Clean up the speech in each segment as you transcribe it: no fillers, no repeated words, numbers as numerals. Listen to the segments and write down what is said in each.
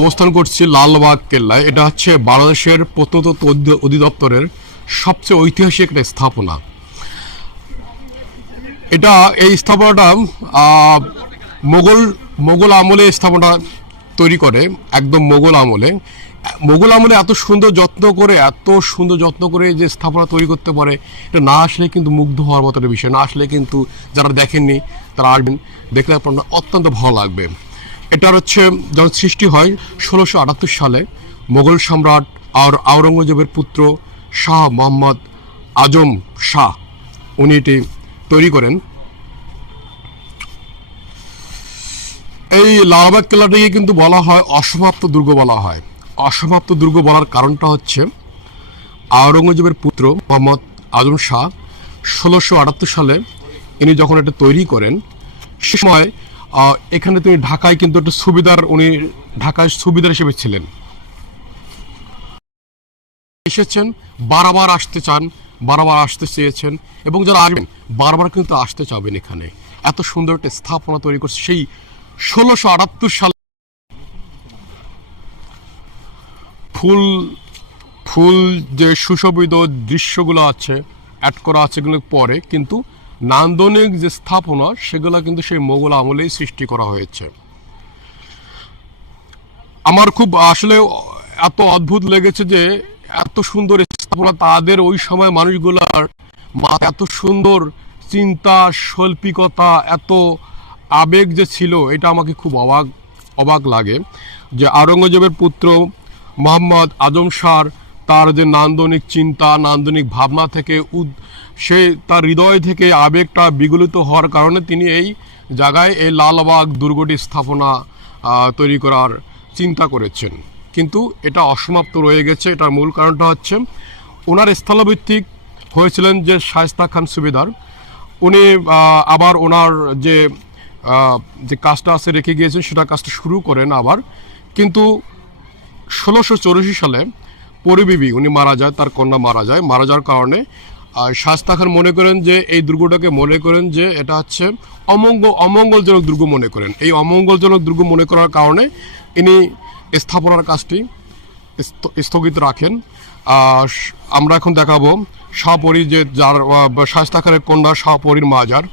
অবস্থান করছি লালবাগ কেল্লায়। এটা হচ্ছে বাংলাদেশের প্রত্নতত্ত্ব অধিদপ্তরের সবচেয়ে ঐতিহাসিক একটা স্থাপনা। এটা এই স্থাপনাটা মোগল মোগল আমলে স্থাপনা তৈরি করে, একদম মোগল আমলে এত সুন্দর যত্ন করে যে স্থাপনা তৈরি করতে পারে, এটা না আসলে কিন্তু মুগ্ধ হওয়ার মতো একটা বিষয়। না আসলে কিন্তু যারা দেখেননি তারা আসবেন, দেখলে আপনার অত্যন্ত ভালো লাগবে। এটার হচ্ছে যখন সৃষ্টি হয় 1678 সালে মোগল সম্রাট আর আওরঙ্গজেবের পুত্র শাহ মোহাম্মদ আজম শাহ উনি এটি তৈরি করেন। এই লালবাগ কেল্লাটাকে কিন্তু বলা হয় অসমাপ্ত দুর্গ বলা হয়। অসমাপ্ত দুর্গ বলার কারণটা হচ্ছে আওরঙ্গজেবের পুত্র মোহাম্মদ আজম শাহ 1678 সালে ইনি যখন এটা তৈরি করেন, সে সময় এখানে তিনি ঢাকায় কিন্তু একটা উনি ঢাকায় সুবিধার হিসেবে ছিলেন। এসেছেন, বারবার আসতে চেয়েছেন, এবং যারা আসবেন বারবার কিন্তু আসতে চাবেন। এখানে এত সুন্দর একটা স্থাপনা তৈরি করছে সেই 1678 সালে। ফুল যে সুশোভিত দৃশ্যগুলো আছে অ্যাড করা আছে এগুলো পরে, কিন্তু নান্দনিক যে স্থাপনা সেগুলো কিন্তু সেই মোগল আমলেই সৃষ্টি করা হয়েছে। আমার খুব আসলে এত অদ্ভুত লেগেছে যে এত সুন্দর স্থাপনা, তাদের ওই সময় মানুষগুলার এত সুন্দর চিন্তা, শৈল্পিকতা, এত আবেগ যে ছিল, এটা আমাকে খুব অবাক লাগে। যে আওরঙ্গজেবের পুত্র মোহাম্মদ আজম শাহ তার যে নান্দনিক চিন্তা, নান্দনিক ভাবনা থেকে সে তার হৃদয় থেকে আবেগটা বিগলিত হওয়ার কারণে তিনি এই জায়গায় এই লালবাগ দুর্গটি স্থাপনা তৈরি করার চিন্তা করেছেন। কিন্তু এটা অসমাপ্ত রয়ে গেছে। এটার মূল কারণটা হচ্ছে ওনার স্থলভিত্তিক হয়েছিলেন যে শায়েস্তা খান সুবেদার। উনি আবার ওনার যে কাজটা আছে রেখে গিয়েছেন সেটা কাজটা শুরু করেন আবার, কিন্তু 1684 সালে পরিবিবি উনি মারা যায়, তার কন্যা মারা যাওয়ার কারণে শায়েস্তা খান মনে করেন যে এই দুর্গটাকে এটা হচ্ছে অমঙ্গলজনক দুর্গ মনে করেন। এই অমঙ্গলজনক দুর্গ মনে করার কারণে ইনি স্থাপনার কাজটি স্থগিত রাখেন। আমরা এখন দেখাবো শাহপরী, যে যার শায়েস্তা খানের কন্যা শাহপরীর মাজার।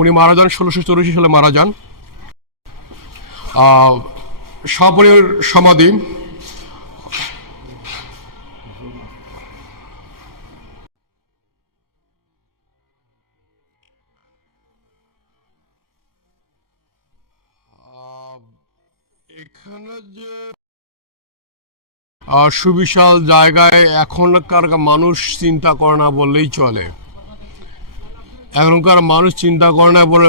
উনি মারা যান 1684 সালে মারা যান। শাহপরীর সমাধি এখানে যে সুবিশাল জায়গায় এখনকার মানুষ চিন্তা করে না বললেই চলে। এখনকার মানুষ চিন্তা করে না বলে